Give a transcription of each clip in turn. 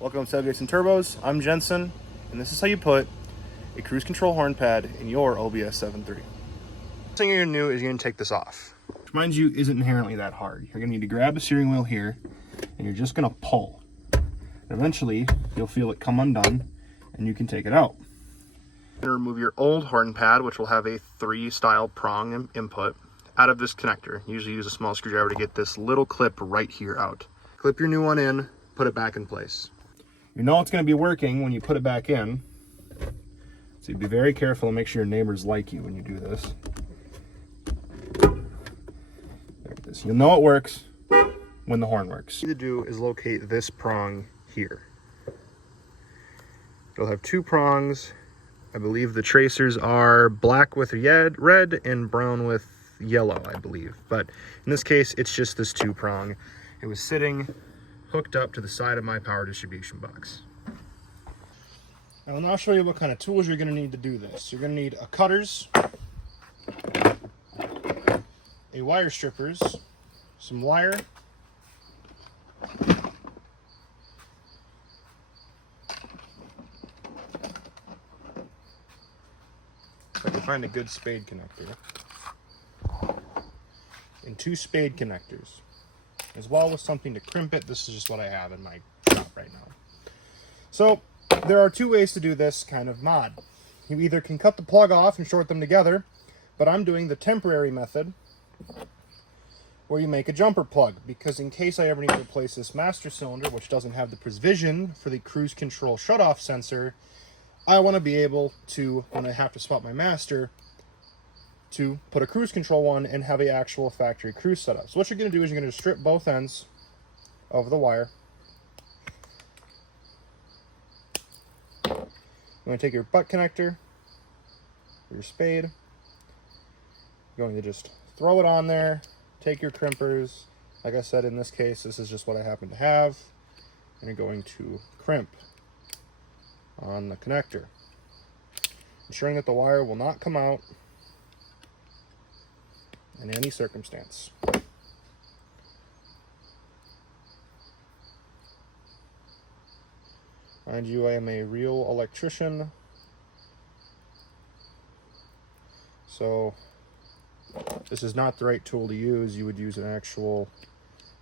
Welcome to Tailgates and Turbos. I'm Jensen, and this is how you put a cruise control horn pad in your OBS 7.3. First thing you're going to do is you're going to take this off, which, mind you, isn't inherently that hard. You're going to need to grab the steering wheel here, and you're just going to pull. And eventually, you'll feel it come undone, and you can take it out. You're going to remove your old horn pad, which will have a 3-style prong input, out of this connector. Usually use a small screwdriver to get this little clip right here out. Clip your new one in, put it back in place. You know it's going to be working when you put it back in, so be very careful and make sure your neighbors like you when you do this. There it is. You'll know it works when the horn works. What you need to do is locate this prong here. It'll have 2 prongs. I believe the tracers are black with red and brown with yellow, I believe. But in this case, it's just this 2-prong. It was sitting hooked up to the side of my power distribution box. Now I'll show you what kind of tools you're going to need to do this. You're going to need a cutters, a wire strippers, some wire, if I can find a good spade connector, and 2 spade connectors, as well as something to crimp it. This is just what I have in my shop right now. So there are 2 ways to do this kind of mod. You either can cut the plug off and short them together, but I'm doing the temporary method where you make a jumper plug, because in case I ever need to replace this master cylinder, which doesn't have the precision for the cruise control shutoff sensor, I want to be able to, when I have to swap my master, to put a cruise control one and have an actual factory cruise setup. So what you're going to do is you're going to strip both ends of the wire. You're going to take your butt connector, your spade, you're going to just throw it on there, take your crimpers. Like I said, in this case, this is just what I happen to have. And you're going to crimp on the connector, ensuring that the wire will not come out in any circumstance. Mind you, I am a real electrician, so this is not the right tool to use. You would use an actual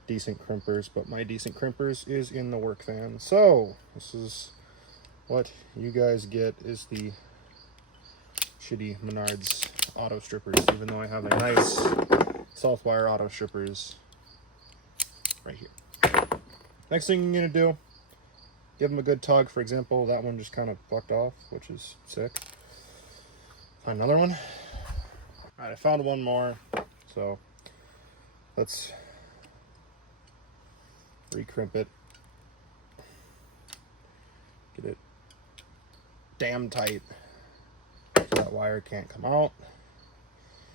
decent crimpers, but my decent crimpers is in the work van. So this is what you guys get, is the shitty Menards auto strippers, even though I have a nice self-wire auto strippers right here. Next thing you're going to do, give them a good tug. For example, that one just kind of fucked off, which is sick. Find another one. Alright, I found one more, so let's recrimp it. Get it damn tight so that wire can't come out.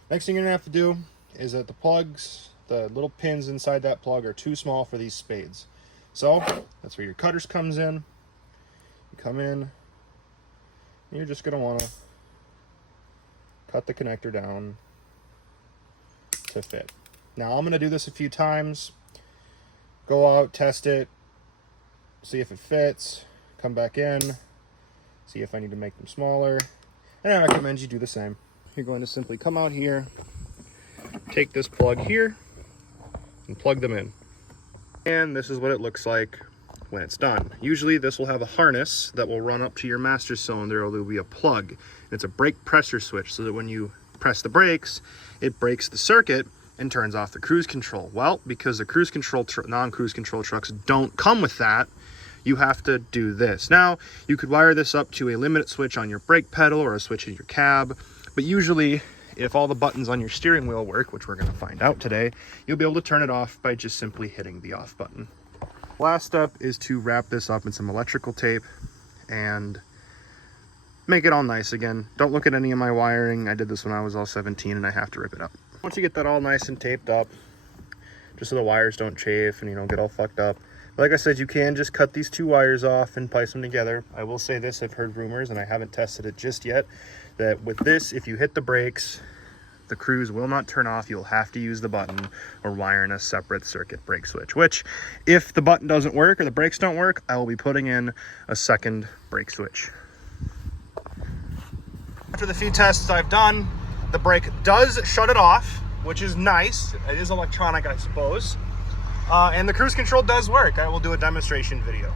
Next thing you're gonna have to do is that the plugs, the little pins inside that plug, are too small for these spades. So that's where your cutters comes in. You come in, and you're just gonna wanna cut the connector down to fit. Now I'm gonna do this a few times. Go out, test it, see if it fits, come back in, see if I need to make them smaller, and I recommend you do the same. You're going to simply come out here, take this plug here, and plug them in. And this is what it looks like when it's done. Usually this will have a harness that will run up to your master cylinder, or there will be a plug. It's a brake pressure switch, so that when you press the brakes, it breaks the circuit and turns off the cruise control. Well, because the cruise control non-cruise control trucks don't come with that, you have to do this. Now, you could wire this up to a limit switch on your brake pedal or a switch in your cab, but usually if all the buttons on your steering wheel work, which we're going to find out today, you'll be able to turn it off by just simply hitting the off button. Last step is to wrap this up in some electrical tape and make it all nice again. Don't look at any of my wiring. I did this when I was all 17 and I have to rip it up. Once you get that all nice and taped up, just so the wires don't chafe and you don't get all fucked up, like I said, you can just cut these 2 wires off and place them together. I will say this, I've heard rumors, and I haven't tested it just yet, that with this, if you hit the brakes, the cruise will not turn off. You'll have to use the button or wire in a separate circuit brake switch, which if the button doesn't work or the brakes don't work, I will be putting in a second brake switch. After the few tests I've done, the brake does shut it off, which is nice. It is electronic, I suppose. And the cruise control does work. I will do a demonstration video.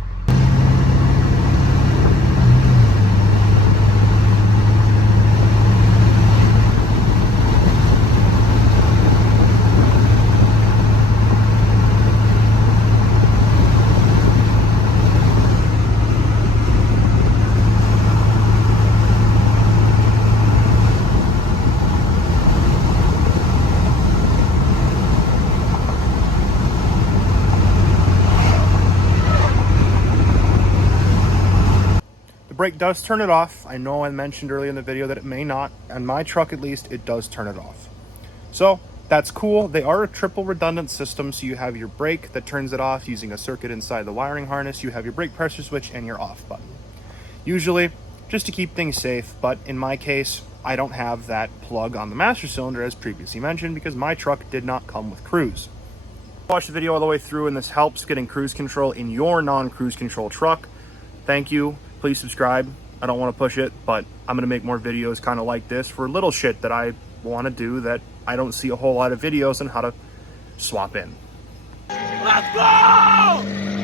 The brake does turn it off. I know I mentioned earlier in the video that it may not. On my truck, at least, it does turn it off. So that's cool. They are a triple redundant system, so you have your brake that turns it off using a circuit inside the wiring harness. You have your brake pressure switch and your off button. Usually, just to keep things safe, but in my case, I don't have that plug on the master cylinder as previously mentioned because my truck did not come with cruise. Watch the video all the way through and this helps getting cruise control in your non-cruise control truck. Thank you. Please subscribe. I don't want to push it, but I'm going to make more videos kind of like this for little shit that I want to do that I don't see a whole lot of videos on how to swap in. Let's go!